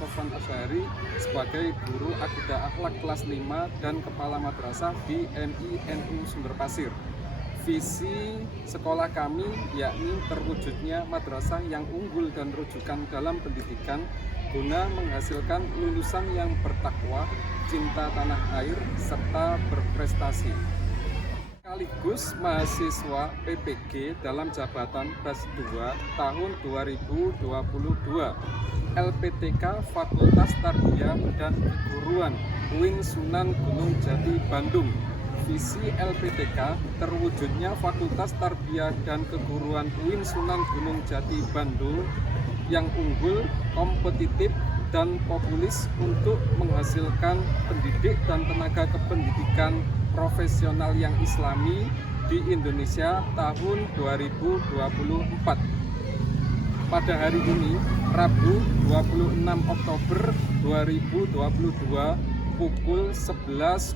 Sofwan Asyari sebagai guru akidah akhlak kelas 5 dan kepala madrasah di MINU Sumber Pasir. Visi sekolah kami yakni terwujudnya madrasah yang unggul dan rujukan dalam pendidikan guna menghasilkan lulusan yang bertakwa, cinta tanah air, serta berprestasi. Sekaligus mahasiswa PPG dalam jabatan PES 2 tahun 2022 LPTK Fakultas Tarbiyah dan Keguruan UIN Sunan Gunung Jati Bandung. Visi LPTK terwujudnya Fakultas Tarbiyah dan Keguruan UIN Sunan Gunung Jati Bandung yang unggul, kompetitif, dan populis untuk menghasilkan pendidik dan tenaga kependidikan profesional yang islami di Indonesia tahun 2024. Pada hari ini, Rabu 26 Oktober 2022 pukul 11.00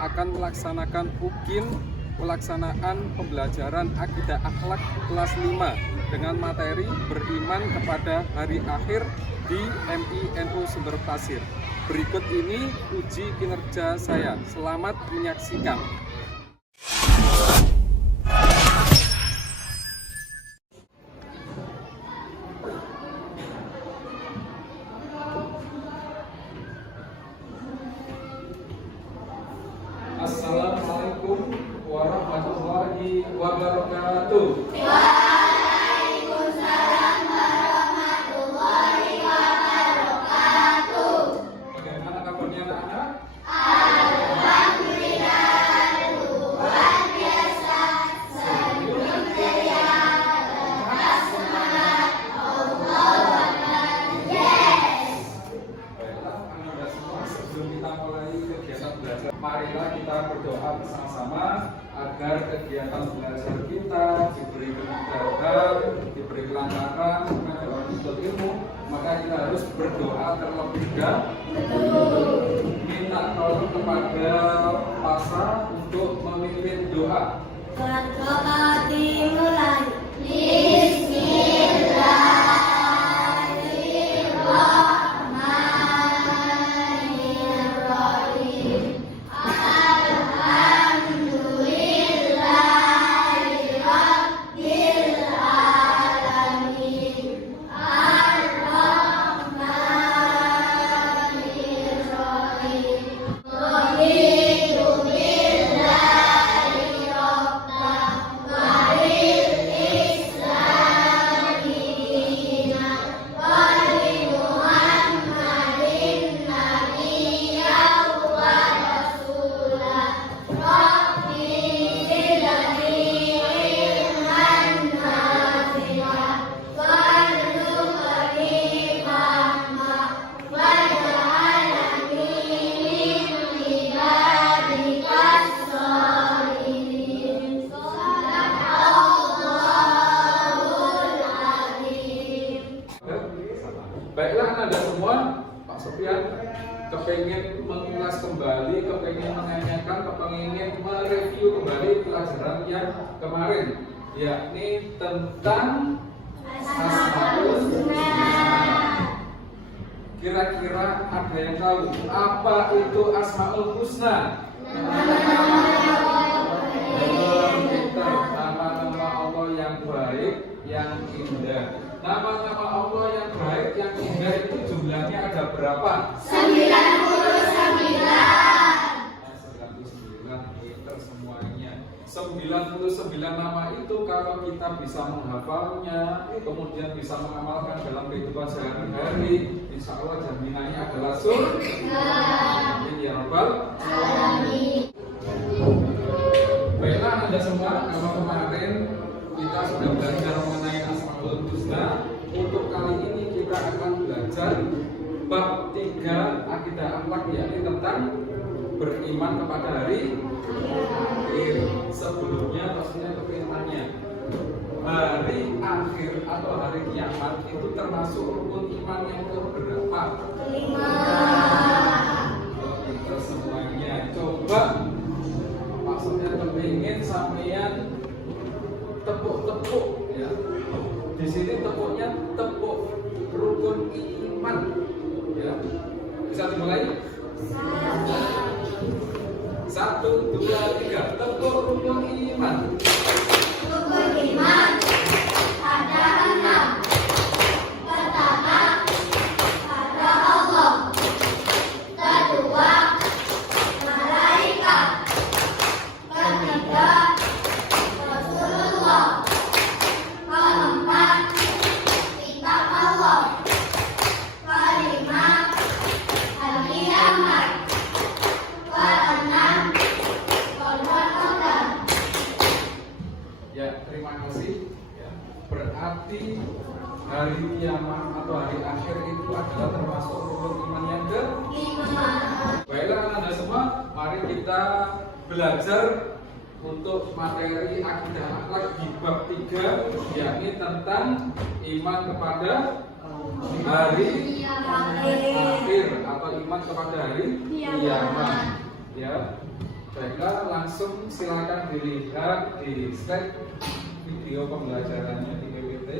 akan melaksanakan UKIN pelaksanaan pembelajaran akidah akhlak kelas 5 dengan materi beriman kepada hari akhir di MINU Sumber Pasir. Berikut ini uji kinerja saya. Selamat menyaksikan. Assalamualaikum warahmatullahi wabarakatuh. Waalaikumsalam warahmatullahi wabarakatuh. Bagaimana kabarnya anak-anak? Alhamdulillah, luar biasa. Senyum ceria, tetap semangat. Allahu Akbar. Yes. Baiklah, anak-anak semua, sebelum kita mulai kegiatan belajar, marilah kita berdoa bersama-sama agar kegiatan belajar kita diberi kemudahan, diberi kelancaran, menuntut ilmu. Maka kita harus berdoa terlebih dahulu. Minta tolong kepada Pasa untuk memimpin doa. Berdoa dimulai. Bismillahirrahmanirrahim. Alhamdulillahi Rabbil Alamin. Ar-Rahmanirrahim. Raditu billahi rabban wa bil islami dinan wa bi Muhammadin nabiyyan wa rasulah. Rabbi zidni ilman nafi'an warzuqni fahma waj'alni min ibadikas sholihin. Sadaqallahul azim. Baiklah Anda semua, Pak Sofyan kepengen mengulas kembali, kepengen menanyakan, kepengen mereview kembali pelajaran yang kemarin, yakni tentang Asmaul Husna. Kira-kira ada yang tahu apa itu Asmaul Husna? Nama-nama Allah yang baik, yang indah. Nama-nama Allah yang baik, yang indah itu jumlahnya ada berapa? 99 meter semuanya. 99 nama itu kalau kita bisa menghafalnya, kemudian bisa mengamalkan dalam kehidupan sehari-hari, insya Allah jaminannya adalah surga. Amin ya rabbal alamin. Baiklah Anda semua, kalau kemarin kita sudah belajar mengenai Asmaul Husna, untuk kali ini kita akan belajar bab 3 akidah akhlak, yakni tentang beriman kepada hari akhir. Sebelumnya maksudnya kepintannya hari akhir atau hari kiamat itu termasuk rukun iman yang keberapa? 5. Kita semuanya coba maksudnya kepingin sampean tepuk-tepuk ya. Di sini tepuknya tepuk rukun iman hari kiamat atau hari akhir itu adalah termasuk rukun iman yang kelima. Baiklah Anda semua, mari kita belajar untuk materi akidah akhlak di bab 3, yakni tentang iman kepada hari akhir atau iman kepada hari kiamat. Ya, baiklah, langsung silakan dilihat di slide video pembelajarannya di PPT.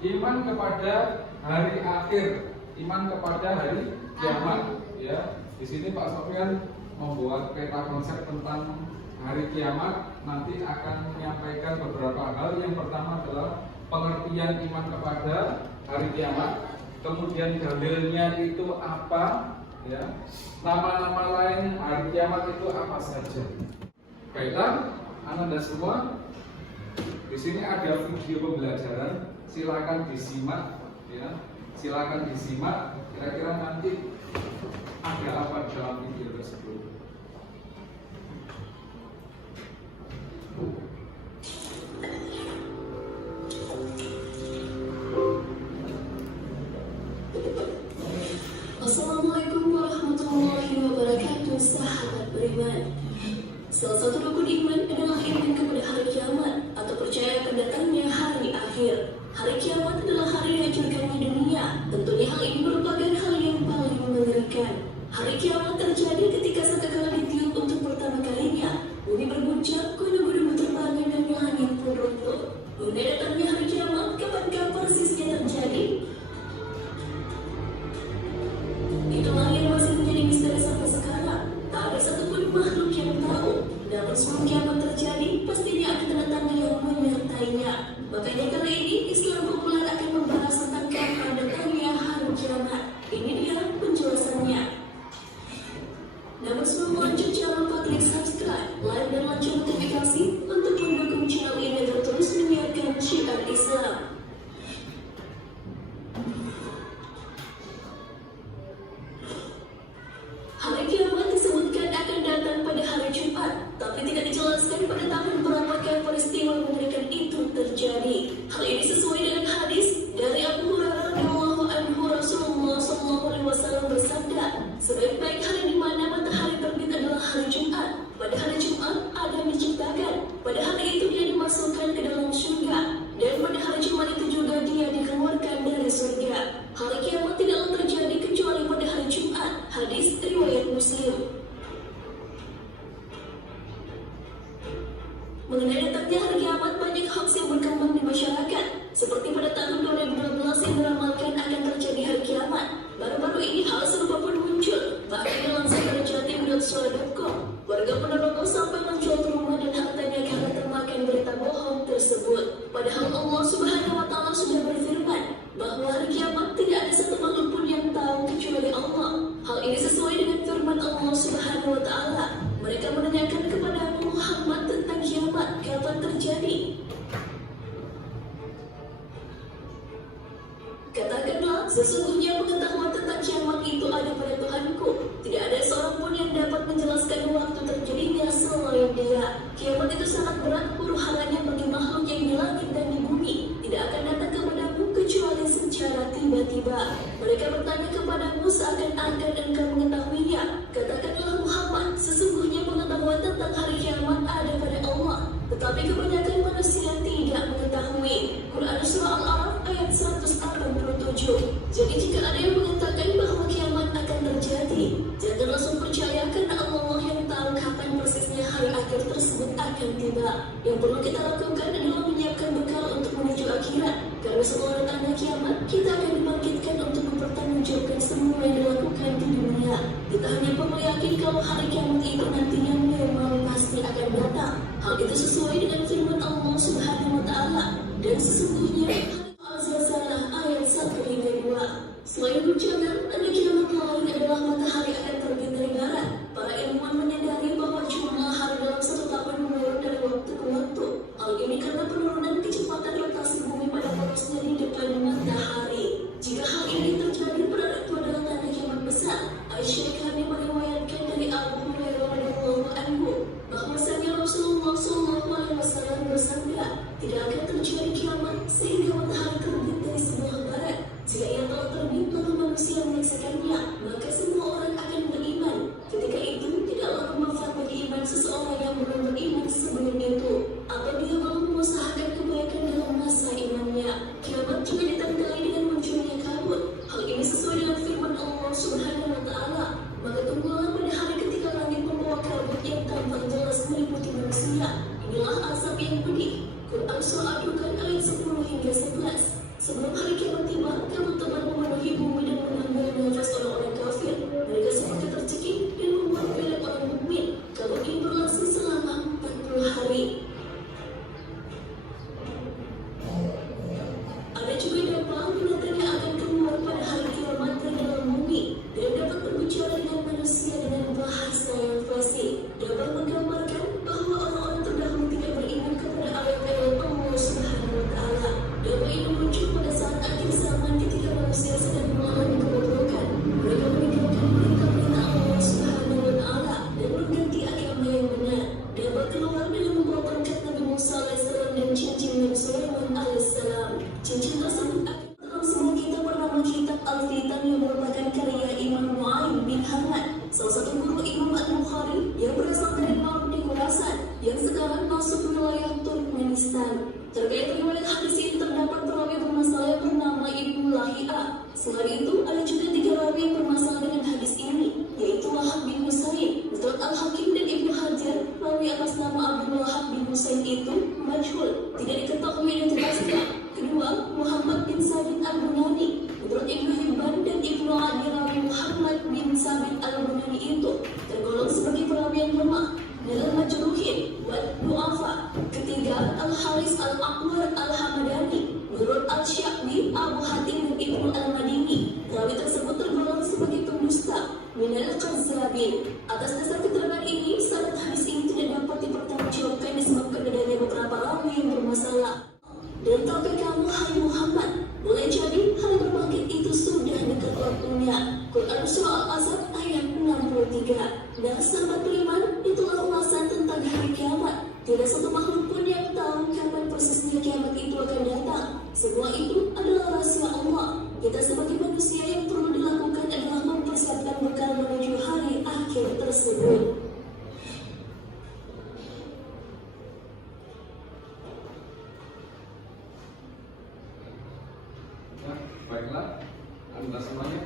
Iman kepada hari akhir, iman kepada hari kiamat. Ya, di sini Pak Sofyan membuat peta konsep tentang hari kiamat. Nanti akan menyampaikan beberapa hal. Yang pertama adalah pengertian iman kepada hari kiamat. Kemudian dalilnya itu apa? Ya, nama-nama lain hari kiamat itu apa saja? Baiklah, Anda semua, di sini ada video pembelajaran, silakan disimak, ya, silakan disimak. Kira-kira nanti ada apa dalam video tersebut? Assalamualaikum warahmatullahi wabarakatuh, sahabat beriman. Salah satu rukun iman adalah iman kepada hari kiamat atau percaya akan datangnya hari akhir. Hari kiamat adalah hari dihancurkannya dunia. Tentunya hal ini merupakan hal yang paling mengerikan. Hari kiamat terjadi ketika sangkakala ditiup untuk pertama kalinya. Bumi berguncang, gunung-gunung berterbangan dan langit pun runtuh. Mengenai datangnya hari kiamat, kapankah persisnya terjadi? Itulah yang masih menjadi misteri sampai sekarang. Tak ada satupun makhluk yang tahu. Namun sebelum kiamat terjadi, pastinya akan tanda-tanda yang menyertainya. Makanya kali ini Islam populer akan membahas tentang kapan datangnya hari kiamat. Ini dia penjelasannya. Namun sebelum lanjut, jangan lupa klik subscribe, like, dan lonceng notifikasi untuk mendukung channel ini agar terus menyiarkan syiar Islam. Hari kiamat disebutkan akan datang pada hari Jumat, tapi tidak dijelaskan pada tahun berapakah peristiwa mengerikan itu terjadi. Hal ini sesuai dengan hadis dari Abu Hurairah radhiyallahu anhu. Rasulullah SAW bersabda, sebaik-baik hari di mana matahari terbit adalah hari Jumat. Pada hari Jumat Adam diciptakan. Pada hari itu dia dimasukkan ke dalam surga, dan pada hari Jumat itu juga dia dikeluarkan dari surga. Hari kiamat tidaklah terjadi kecuali pada hari Jumat. Hadis riwayat Muslim. Mengenai datangnya hari kiamat, banyak hoax yang berkembang di masyarakat. Seperti pada tahun 2012 yang beramalkan akan terjadi hari kiamat. Baru-baru ini hal serupa pun muncul. Bahkan dilansir dari jatim.suara.com, warga Ponorogo sampai menjual rumah dan hartanya karena termakan berita bohong tersebut. Padahal Allah Subhanahu wa Ta'ala sudah berfirman bahwa hari kiamat tidak ada satu makhluk pun yang tahu kecuali Allah. Hal ini sesuai dengan firman Allah Subhanahu wa Ta'ala. Mereka menanyakan kepada Muhammad tentang kiamat, kapan terjadi? Katakanlah, sesungguhnya pengetahuan tentang kiamat itu ada pada Tuhanku. Tidak ada seorang pun yang dapat menjelaskan waktu terjadinya selain Dia. Kiamat itu sangat berat huru-haranya bagi makhluk yang di langit dan di bumi. Tidak akan datang kepadamu kecuali secara tiba-tiba. Mereka bertanya kepadamu seakan-akan engkau mengetahuinya. Katakanlah Muhammad, sesungguhnya pengetahuan tentang hari kiamat ada pada Allah, tetapi kebanyakan manusia tidak mengetahui. Quran Surah Al-A'raf ayat 187. Jadi jika ada yang mengatakan bahwa kiamat akan terjadi, jangan langsung percaya karena Allah yang tahu kapan persisnya hari akhir tersebut akan tiba. Yang perlu kita lakukan adalah menyiapkan bekal untuk menuju akhirat. Karena setelah datangnya kiamat, kita akan dibangkitkan untuk mempertanggungjawabkan semua yang dilakukan di dunia. Kita hanya perlu yakin kalau hari kiamat itu nantinya memang pasti akan datang. Hal itu sesuai dengan firman Allah Subhanahu wa Ta'ala. Dan sesungguhnya Al-Zalzalah ayat 1 hingga 2. Selain bencana, tanda kiamat lain adalah matahari akan terbit dari barat. Para ilmuwan menyadari bahwa jumlah hari dalam satu tahun menurun dari waktu ke waktu. Hal ini karena penurunan kecepatan rotasi bumi pada porosnya di depan matahari. Jika hal ini terjadi, berarti itu adalah tanda kiamat besar. Aisyah meriwayatkan dari Abu Hurairah radhiyallahu anhu bahwasanya Rasulullah SAW bersabda, tidak akan terjadi kiamat juga ditandai dengan munculnya kabut. Hal ini sesuai dengan firman Allah Subhanahu wa Ta'ala. Maka tunggulah pada hari ketika langit membawa kabut yang tampak jelas meliputi manusia. Inilah azab yang pedih. Quran Surah Ad-Dukhan ayat 10 hingga 11. Sebelum hari kiamat tiba, kabut tebal memenuhi bumi dan mengambil nafas orang-orang kafir. Mereka seperti tercekik dan membuat gelap orang mukmin. Kabut ini berlangsung selama 40 hari. Ada juga dampak binatang yang akan keluar pada hari kiamat dari dalam bumi dan dapat berbicara dengan manusia dengan bahasa yang fasih. Dapat menggambarkan bahwa orang-orang terdahulu tidak beriman kepada ayat-ayat Allah Subhanahu wa Ta'ala. Dampak ini muncul pada saat akhir zaman ketika manusia sedang mengalami kebobrokan. Mereka meninggalkan perintah Allah Subhanahu wa Ta'ala dan mengganti agama yang benar. Dapat keluar dengan membawa tongkat Nabi Musa alaihissalam dan cincin Nabi Sulaiman alaihissalam. Cincin tersebut dalam semua kitab bernama Kitab Al-Fitan yang merupakan karya Imam Nu'aim bin Hamad, salah satu guru Imam Al-Bukhari yang berasal dari Maut di Khurasan yang sekarang masuk wilayah Turkmenistan. Terkait riwayat hadis ini terdapat perawi bermasalah yang bernama Ibnu Lahia. Selain itu, ada juga 3 rawi yang bermasalah dengan hadis ini, yaitu Wahab bin Husain, Menurut Al-Hakim dan Ibnu Hajar, rawi atas nama Abdul Wahab bin Husain itu majhul, tidak diketahui identitasnya. Kedua, Muhammad bin Sabit Al-Bunani. Menurut Ibnu Hibban dan Ibnu Adi, rawi Muhammad bin Sabit Al-Bunani itu tergolong sebagai perawi yang lemah dalam majruhin wa du'afa. Ketiga, Al-Haris Al-Aqwar Al-Hamadani. Menurut Al-Sya'bi, Abu Hatim dan Ibnu Al-Madini, rawi tersebut tergolong sebagai pendusta minal kazzabin. Atas dasar keterangan ini, sanad hadis ini tidak dapat dipertanggungjawabkan disebabkan adanya beberapa rawi yang bermasalah. Dan tahukah kamu, hai Muhammad, boleh jadi hal berbangkit itu sudah dekat waktunya. Quran Surah Al-Azab ayat 63. Dan sahabat beriman, itulah ulasan tentang hari kiamat. Tidak satu makhluk pun yang tahu kapan persisnya kiamat itu akan datang. Semua itu adalah rahasia Allah. Kita sebagai manusia yang perlu dilakukan adalah mempersiapkan bekal menuju hari akhir tersebut. Baiklah, Anda semuanya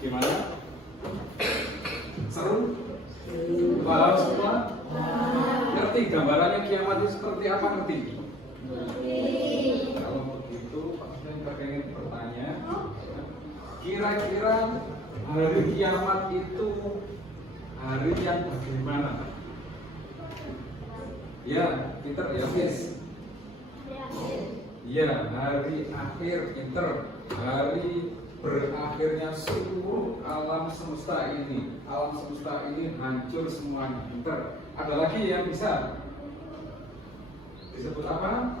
gimana? Seru? Paham semua? Ngerti gambarannya kiamat itu seperti apa, ngerti? Kalau begitu, saya pengen bertanya, kira-kira hari kiamat itu hari yang bagaimana? Ya, Peter, ya guys. Ya, hari akhir, Peter. Hari berakhirnya seluruh alam semesta ini. Alam semesta ini hancur semuanya. Pinter. Ada lagi yang bisa disebut apa?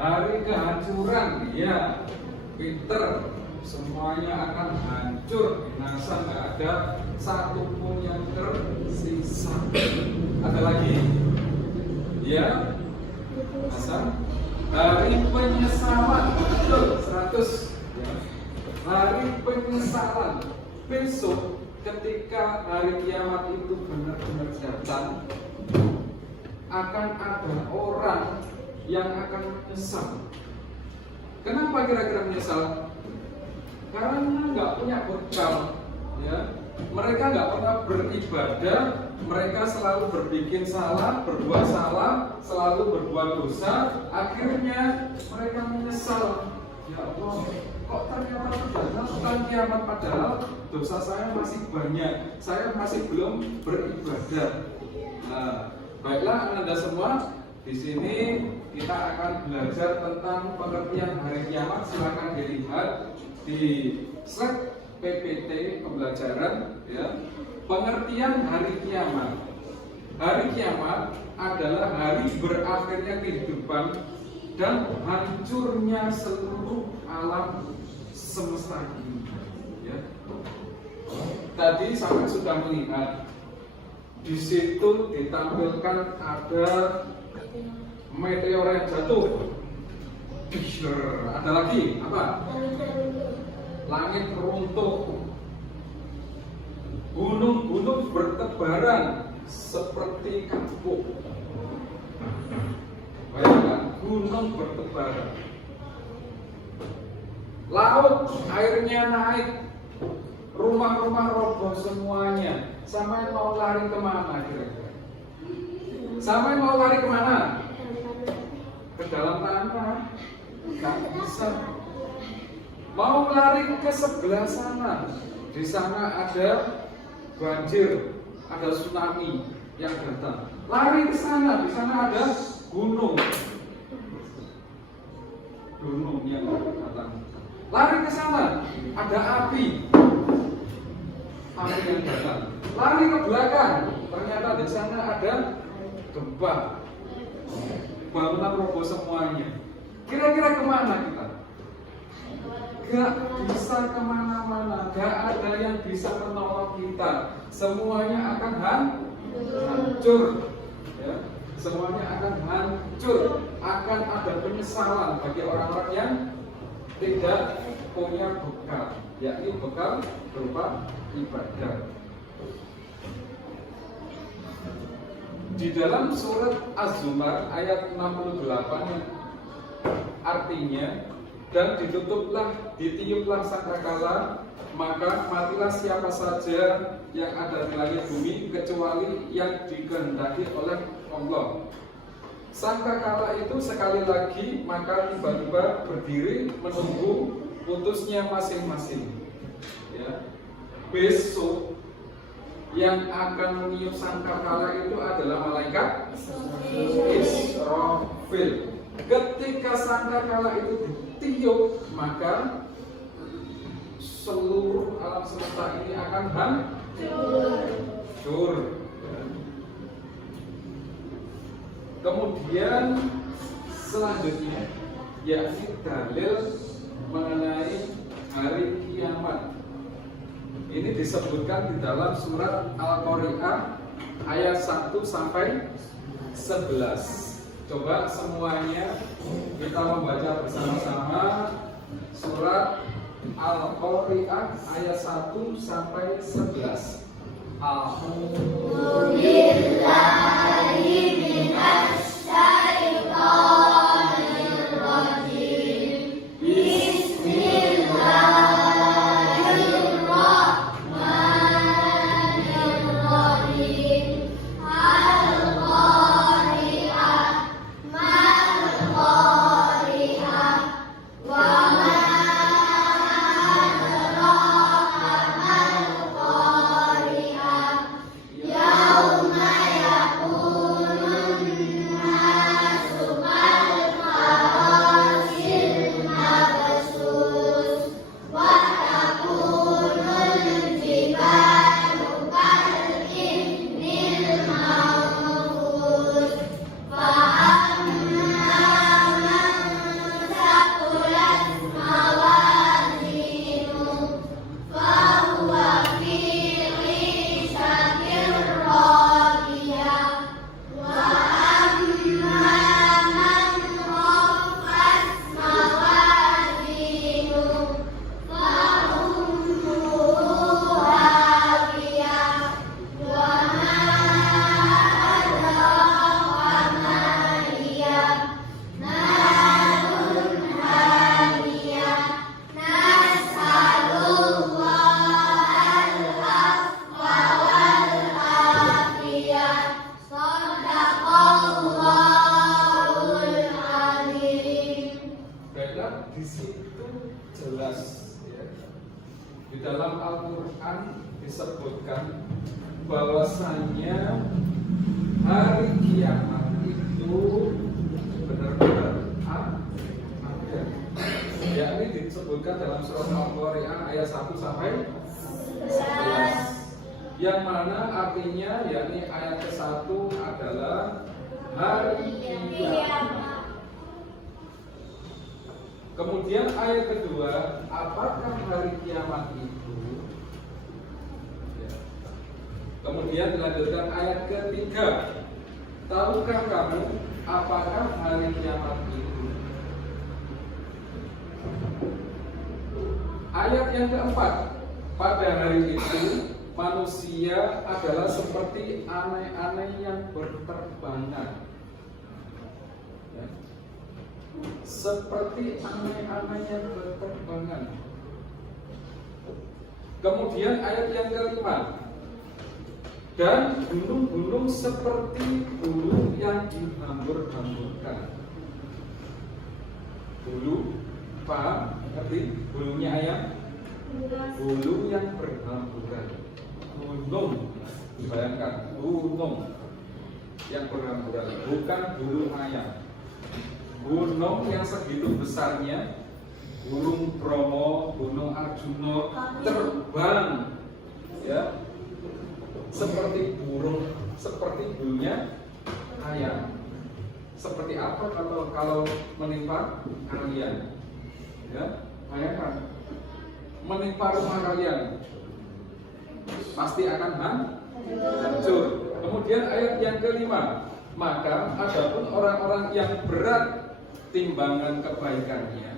Hari kehancuran. Ya, pinter. Semuanya akan hancur, binasa, nggak ada satupun yang tersisa. Ada lagi? Ya, Hasan. Hari penyesalan, betul, 100. Hari penyesalan. Besok ketika hari kiamat itu benar-benar datang, akan ada orang yang akan menyesal. Kenapa kira-kira menyesal? Karena nggak punya bekal, ya. Mereka nggak pernah beribadah, mereka selalu berbikin salah, berbuat salah, selalu berbuat dosa. Akhirnya mereka menyesal. Ya Allah, kok ternyata sudah datang kiamat, padahal dosa saya masih banyak, saya masih belum beribadah. Nah, baiklah Anda semua, di sini kita akan belajar tentang pengertian hari kiamat. Silakan dilihat di slide PPT pembelajaran, ya. Pengertian hari kiamat. Hari kiamat adalah hari berakhirnya kehidupan dan hancurnya seluruh alam semesta ini, ya. Tadi sampai sudah melihat di situ ditampilkan ada meteor yang jatuh. Ada lagi apa? Langit runtuh, gunung-gunung bertebaran seperti kapuk. Bayangkan, gunung bertebaran. Laut airnya naik, rumah-rumah roboh semuanya. Sampai mau lari kemana kira-kira? Sampai mau lari kemana? Ke dalam tanah? Gak bisa. Mau lari ke sebelah sana. Di sana ada banjir, ada tsunami yang datang. Lari ke sana, di sana ada gunung. Gunung yang datang. Lari ke sana, ada api. Api yang datang. Lari ke belakang, ternyata di sana ada gempa. Bangunan roboh semuanya. Kira-kira kemana kita? Gak bisa kemana-mana. Gak ada yang bisa menolong kita. Semuanya akan hancur. Ya. Semuanya akan hancur. Akan ada penyesalan bagi orang-orang yang tidak punya bekal, yakni bekal berupa ibadah. Di dalam surat Az-Zumar ayat 68 yang artinya, dan ditiuplah sangkakala, maka matilah siapa saja yang ada di langit bumi kecuali yang dikehendaki oleh Allah. Sangkakala itu sekali lagi maka tiba-tiba berdiri menunggu putusnya masing-masing. Ya. Besok yang akan meniup sangkakala itu adalah malaikat Israfil. Ketika sangkakala itu ditiup, maka seluruh alam semesta ini akan hancur. Kemudian selanjutnya yakni dalil mengenai hari kiamat. Ini disebutkan di dalam surat Al-Qari'ah ayat 1 sampai 11. Coba semuanya kita membaca bersama-sama surat Al-Qari'ah ayat 1 sampai 11. Alhamdulillahi minasyaitonir rajim. Bismillahirrahmanirrahim. Al-Qari'ah mal-Qari'ah wa ma adraka mal-Qari'ah. Yauma yakunun nasu kal-farasil mabsus wa takunul jibalu kal-ihnil manfus. Fa amma man thaqulat mawazinuhu fa huwa fi 'ishatin radiyah. Wa amma man khaffat mawazinuhu fa ummuhu hawiyah. Wa ma adraka ma hiya narun hamiyah. Nas'alullaha al-'afwa wal-'afiyah. Shadaqallahul 'azim. Baiklah, di situ jelas ya. Di dalam Al-Quran disebutkan bahwasannya hari kiamat itu benar-benar ada. Yakni disebutkan dalam surat Al-Qari'ah ayat 1 sampai 11. Yang mana artinya yakni ayat ke-1 adalah hari kiamat. Kemudian ayat kedua, apakah hari kiamat itu? Ya. Kemudian dilanjutkan ayat ketiga, tahukah kamu apakah hari kiamat itu? Ayat yang keempat, pada hari itu manusia adalah seperti aneh-aneh yang berterbangan. Ya. Seperti aneh-aneh yang berterbangan. Kemudian ayat yang kelima, dan gunung-gunung seperti bulu yang dihambur-hamburkan. Bulu, paham? Ngerti? Bulunya ayam? Bulu yang berhamburan. Gunung, bayangkan gunung yang berhamburan, bukan bulu ayam. Gunung yang segitu besarnya, Gunung Bromo, Gunung Arjuna terbang, ya, seperti burung, seperti bulunya ayam. Seperti apa kalau menimpa kalian? Ya, bayangkan, menimpa rumah kalian, pasti akan hancur. Kemudian ayat yang kelima, maka adapun orang-orang yang berat timbangan kebaikannya,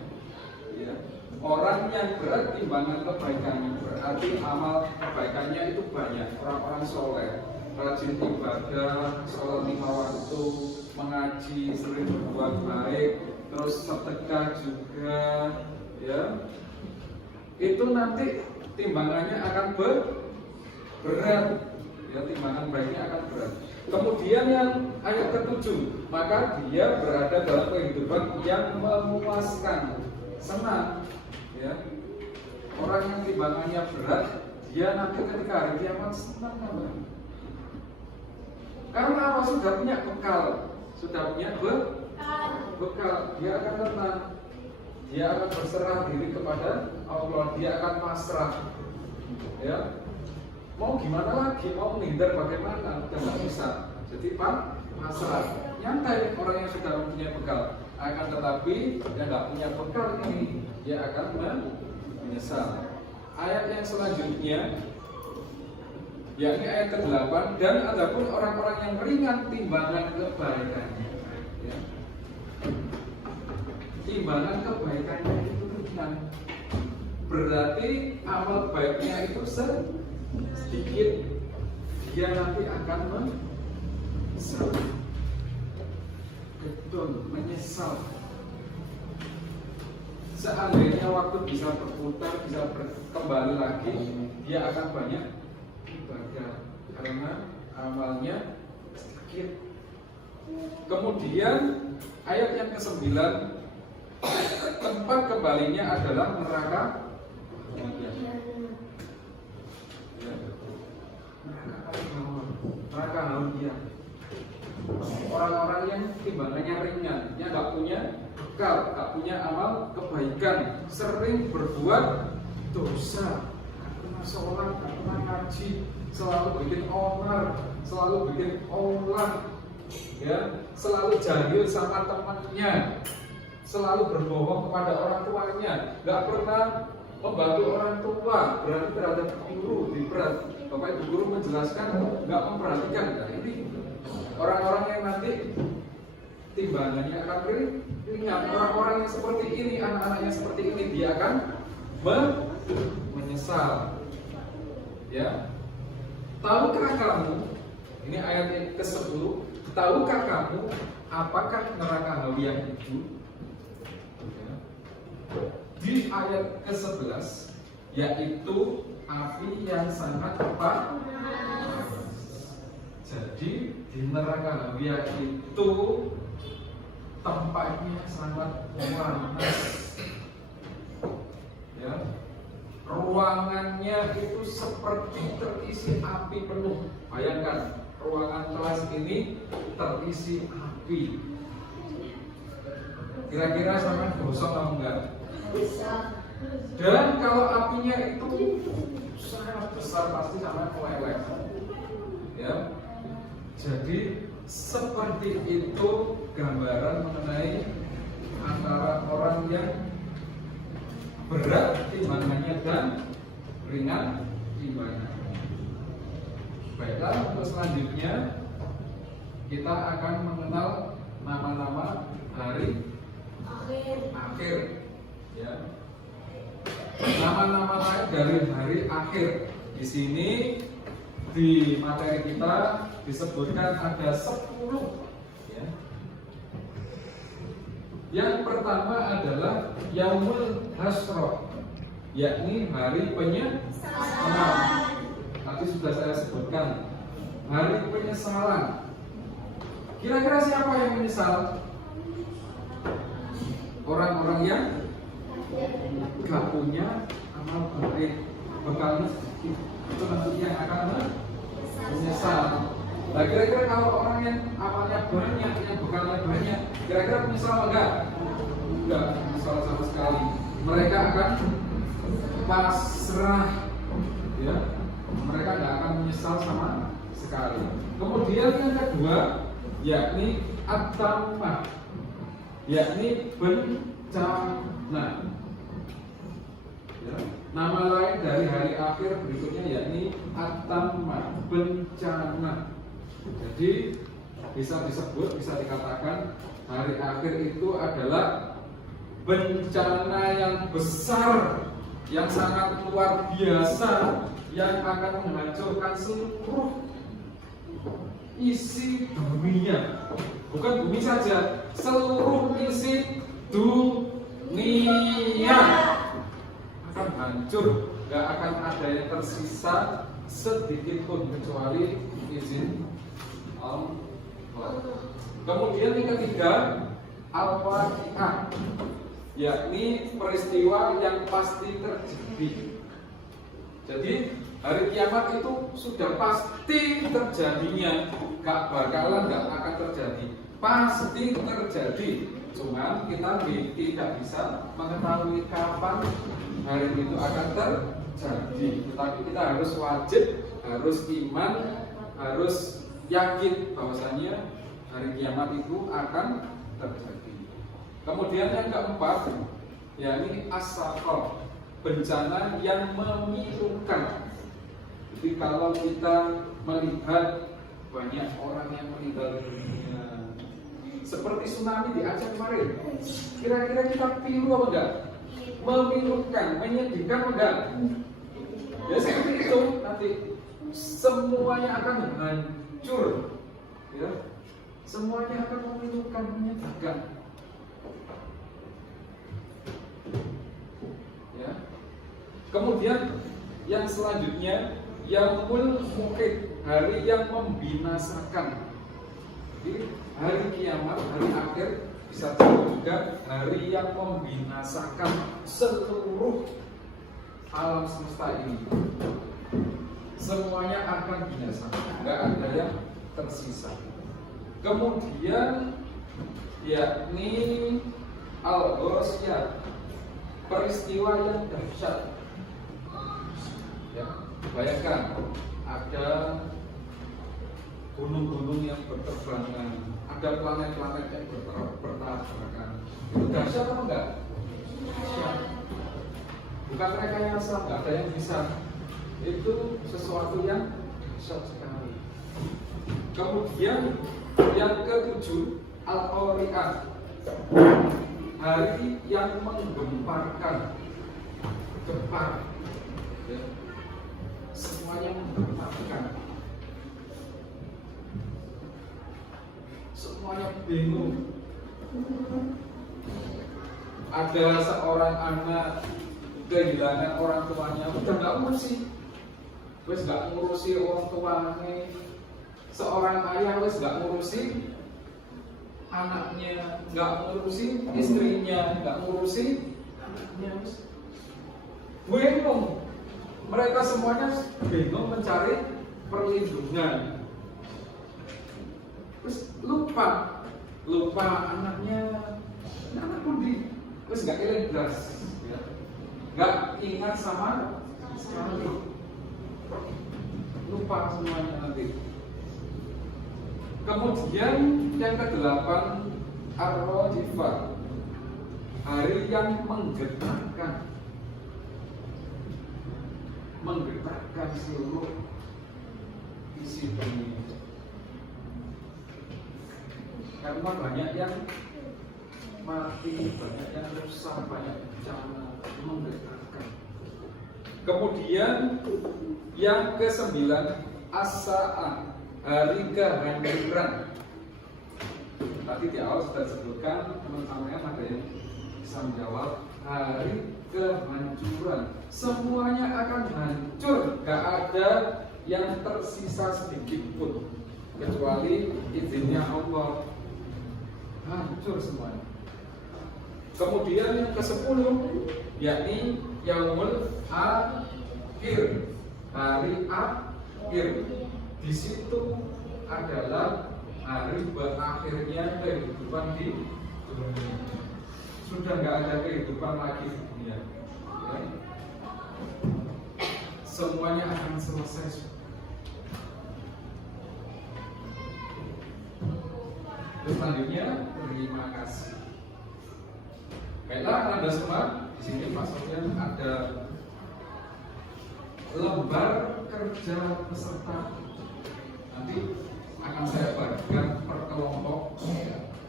ya, orang yang berat timbangan kebaikannya berarti amal kebaikannya itu banyak. Orang-orang soleh, rajin ibadah, sholat 5 waktu, mengaji, sering berbuat baik, terus sedekah juga, ya, itu nanti timbangannya akan berat, ya, timbangan baiknya akan berat. Kemudian yang ayat ke-7, maka dia berada dalam kehidupan yang memuaskan, senang, ya. Orang yang timbangannya berat, dia nanti ketika hari kiamat senang, karena apa? Sudah punya bekal, sudah punya bekal, dia akan tenang, dia akan berserah diri kepada Allah, dia akan pasrah, ya. Mau gimana lagi, mau menghindar bagaimana, udah nggak bisa. Jadi pasrah, nyantai orang yang sudah mempunyai bekal. Akan tetapi yang nggak punya bekal ini, dia akan menyesal. Ayat yang selanjutnya, yakni ayat ke-8, dan adapun orang-orang yang ringan timbangan kebaikannya, ya. Timbangan kebaikannya itu ringan, berarti amal baiknya itu sedikit, dia nanti akan menyesal, betul, menyesal. Seandainya waktu bisa berputar, bisa kembali lagi, dia akan banyak ibadah karena amalnya sedikit. Kemudian ayat yang ke-9, tempat kembalinya adalah neraka. Neraka halia. Orang-orang yang timbangannya ringan, yang nggak punya bekal, nggak punya amal kebaikan, sering berbuat dosa, nggak pernah sholat, nggak pernah ngaji, selalu bikin onar, selalu bikin olah, ya, selalu jahil sama temannya, selalu berbohong kepada orang tuanya, nggak pernah membantu orang tua, berarti terhadap guru diberat. Bapak Ibu guru menjelaskan, nggak memperhatikan. Nah, ini orang-orang yang nanti timbangannya akan ringan. Orang-orang yang seperti ini, anak-anaknya seperti ini, dia akan menyesal. Ya, tahukah kamu? Ini ayat yang ke-10. Tahukah kamu apakah neraka halia itu? Ya. Di ayat ke-11, yaitu api yang sangat panas. Jadi di neraka halia itu tempatnya sangat panas, ya. Ruangannya itu seperti terisi api penuh. Bayangkan, ruangan kelas ini terisi api. Kira-kira sama gosong atau enggak? Dan kalau apinya itu sangat besar, pasti sama meleleh, ya. Jadi seperti itu gambaran mengenai antara orang yang berat timbangannya dan ringan timbangannya. Baiklah, untuk selanjutnya kita akan mengenal nama-nama hari akhir, ya. Nama-nama dari hari akhir di sini di materi kita disebutkan ada 10, ya. Yang pertama adalah Yaumul Hasroh. yakni hari penyesalan. Tadi sudah saya sebutkan, hari penyesalan. Kira-kira siapa yang menyesal? Orang-orang yang gak punya amal baik, bekalnya sedikit, itu nanti yang akan menyesal. Nah, kira-kira kalau orang yang amalnya banyak, yang bekalnya banyak, kira-kira menyesal enggak? Enggak menyesal sama sekali. Mereka akan pasrah, ya. Mereka enggak akan menyesal sama sekali. Kemudian yang kedua, yakni at-tammah, yakni bencana. Ya. Nama lain dari hari akhir berikutnya yakni at-tammah, bencana. Jadi bisa disebut, bisa dikatakan hari akhir itu adalah bencana yang besar, yang sangat luar biasa, yang akan menghancurkan seluruh isi dunia. Bukan bumi saja, seluruh isi dunia akan hancur, gak akan ada yang tersisa sedikit pun kecuali izin Allah. Kemudian yang ketiga, al-waqi'ah, yakni peristiwa yang pasti terjadi. Jadi hari kiamat itu sudah pasti terjadinya, gak bakalan, gak akan terjadi, pasti terjadi. Cuman kita tidak bisa mengetahui kapan hari itu akan terjadi. Tetapi kita harus wajib, harus iman, harus yakin bahwasanya hari kiamat itu akan terjadi. Kemudian yang keempat, yakni as-sakhr, bencana yang memilukan. Jadi kalau kita melihat banyak orang yang meninggal dunia, seperti tsunami di Aceh kemarin, kira-kira kita pilu apa enggak? Memilukan, menyedihkan enggak? Ya seperti itu, nanti semuanya akan hancur, ya. Semuanya akan memilukan, menyedihkan. Ya. Kemudian yang selanjutnya, yaumul muqit, hari yang membinasakan. Jadi hari kiamat, hari akhir, bisa juga hari yang membinasakan seluruh alam semesta ini. Semuanya akan binasa, nggak ada yang tersisa. Kemudian yakni al-ghasyiyah, peristiwa yang dahsyat. Ya, bayangkan ada gunung-gunung yang berterbangan, ada planet-planet yang bertabrakan. Itu dahsyat apa enggak? Dahsyat. Bukan rekayasa, enggak ada yang bisa. Itu sesuatu yang dahsyat sekali. Kemudian yang ketujuh, al-qari'ah, hari yang menggemparkan, gempar. Ya. Semuanya menggemparkan. Semuanya bingung. Ada seorang anak kehilangan orang tuanya, udah nggak ngurusi, wes nggak ngurusi orang tuanya. Seorang ayah wes nggak ngurusi anaknya, nggak ngurusi istrinya, nggak ngurusi anaknya. Bingung. Mereka semuanya bingung mencari perlindungan. Terus lupa anaknya, anak Budi, terus nggak eling blas, ya. Nggak ingat sama sekali, lupa semuanya nanti. Kemudian yang kedelapan, ar-rajifah, hari yang menggetarkan seluruh isi dunia. Karena banyak yang mati, banyak yang rusak, banyak bencana, menggetarkan. Kemudian yang ke-9, as-sa'ah, hari kehancuran. Tadi di awal sudah disebutkan, teman-teman ada yang bisa menjawab hari kehancuran. Semuanya akan hancur, gak ada yang tersisa sedikit pun kecuali izinnya Allah. Hancur semuanya. Kemudian yang ke-10 yakni yaumul akhir, hari akhir. Di situ adalah hari berakhirnya kehidupan di dunia. Sudah nggak ada kehidupan lagi di dunia, ya. Semuanya akan selesai. Terus selanjutnya terima kasih. Baiklah Anda semua, di sini Pak Sofyan ada lembar kerja peserta. Nanti akan saya bagikan per kelompok.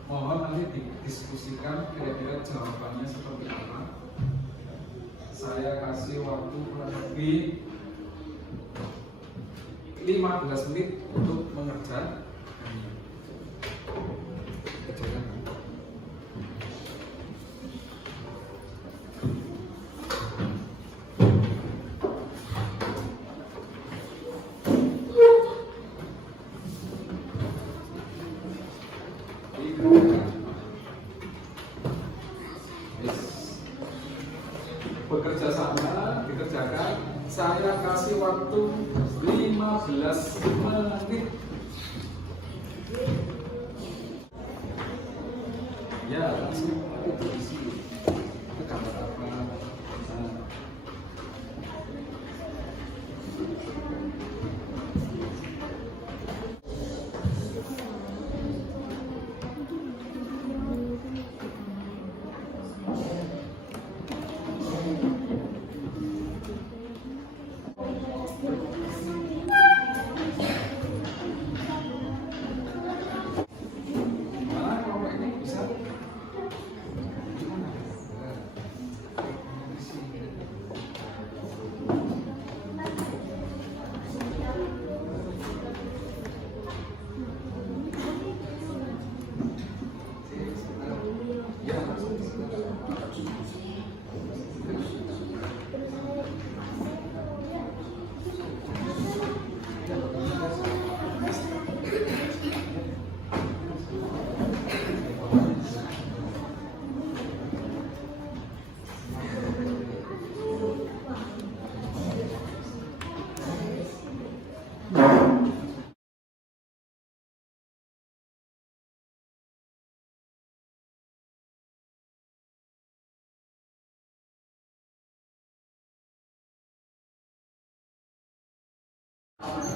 Mohon nanti didiskusikan kira-kira jawabannya seperti apa. Saya kasih waktu kurang lebih 15 menit untuk mengerjakan. Bekerja sama, dikerjakan. Saya kasih waktu 15 menit. Ya, langsung itu isi. Itu gambar apa? Nah.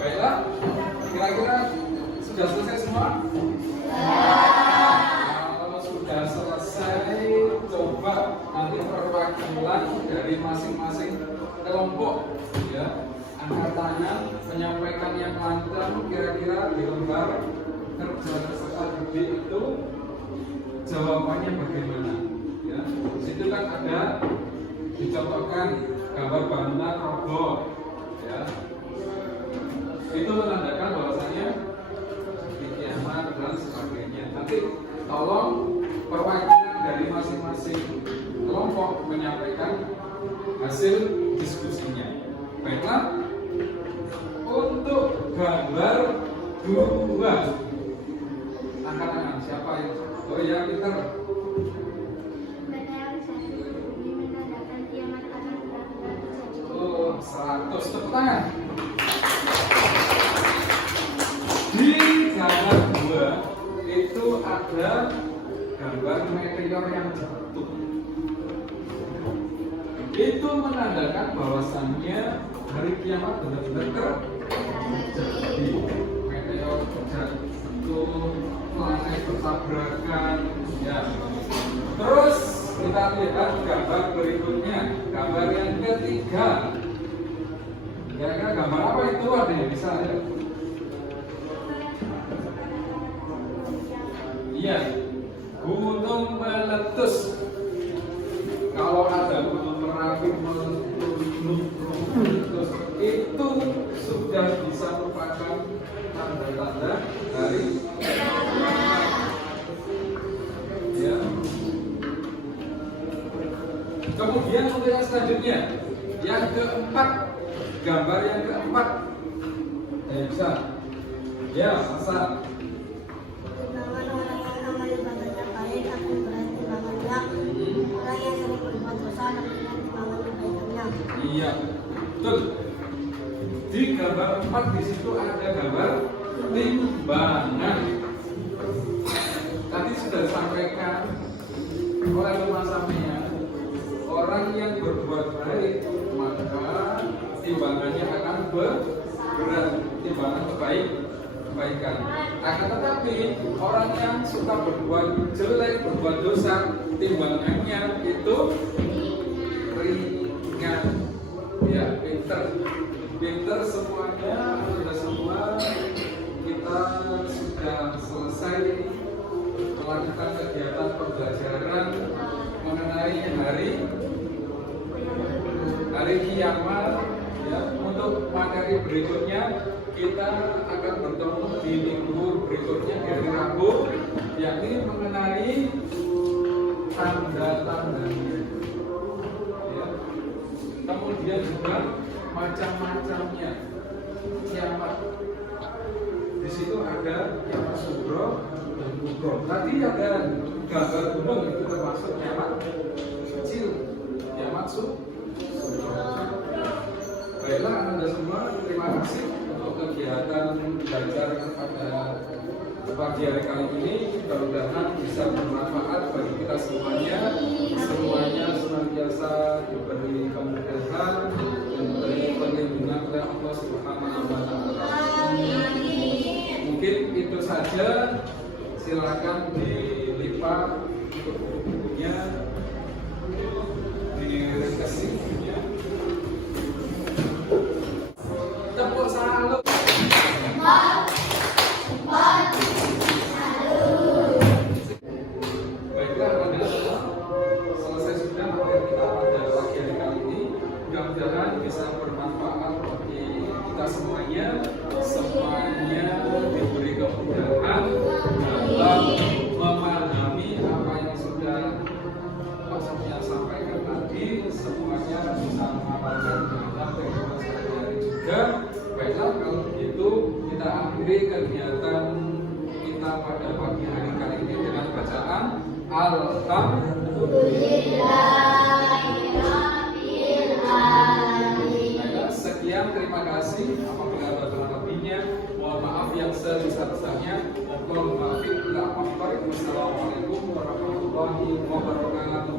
Baiklah, kira-kira sudah selesai semua? Kalau sudah selesai, coba nanti perwakilan dari masing-masing kelompok, ya, angkat tangan, menyampaikan yang lantang. Kira-kira di lembar kerja peserta didik itu jawabannya bagaimana? Ya, di situ kan ada dicontohkan gambar bangunan roboh, ya. Itu menandakan bahwasanya di kiamat dan sebagainya. Nanti tolong perwakilan dari masing-masing kelompok menyampaikan hasil diskusinya. Baiklah, untuk gambar 2 angkat tangan siapa yang? Oh ya, Peter. Oh, 100. Tepuk tangan. Di gambar 2 itu ada gambar meteor yang jatuh. Itu menandakan bahwasannya hari kiamat benar-benar terjadi. Meteor jatuh, planet bertabrakan, ya. Terus kita lihat gambar berikutnya, gambar yang ketiga. Kira-kira gambar apa itu? Ada yang bisa ya? Iya, gunung meletus. Kalau ada gunung Merapi meletus, itu sudah bisa merupakan tanda-tanda dari ya. Kemudian untuk yang selanjutnya, yang keempat, gambar yang keempat. Bisa. Ya, masa. Pertimbangan orang yang amal ibadahnya baik akan berat timbangannya. Orang yang sering berbuat dosa akan berat timbangan kebaikannya. Iya, betul. Di gambar 4 di situ ada gambar timbangan. Tadi sudah disampaikan oleh Mas Samia, orang yang berbuat baik maka timbangannya akan berat, timbangan kebaikan. Akan tetapi orang yang suka berbuat jelek, berbuat dosa, timbangannya itu ringan. Ya, pinter semuanya, sudah semua kita sudah selesai melakukan kegiatan pembelajaran mengenai hari kiamat. Ya, untuk materi berikutnya kita akan bertemu di minggu berikutnya di hari Rabu, yakni mengenai tanda-tandanya. Ya. Kemudian juga macam-macamnya kiamat. Di situ ada kiamat sugro dan kubro. Tadi ada gambar gunung, itu termasuk kiamat kecil, kiamat sugro. Baiklah Anda semua, terima kasih untuk kegiatan belajar pada pagi hari kali ini. Mudah-mudahan bisa bermanfaat bagi kita semuanya. Semuanya senantiasa diberi kemudahan dan diberi perlindungan oleh Allah Subhanahu wa Ta'ala. Mungkin itu saja. Silakan dilipat untuk bukunya, direvisi. Tepuk salut. Baiklah, pada selesai sudah materi kita pada pagi hari kali ini. Mudah-mudahan bisa bermanfaat bagi kita semuanya. Semuanya diberi kemudahan dalam memahami apa yang sudah Pak sampaikan tadi. Semuanya bisa mengamalkan dalam kehidupan sehari-hari juga. Baiklah, kalau begitu kita akhiri kegiatan kita pada pagi hari kali ini dengan bacaan Alhamdulillahirrahmanirrahim. Sekian, terima kasih. Apabila ada kurang lebihnya, mohon maaf yang sebesar-besarnya. Wassalamualaikum warahmatullahi wabarakatuh.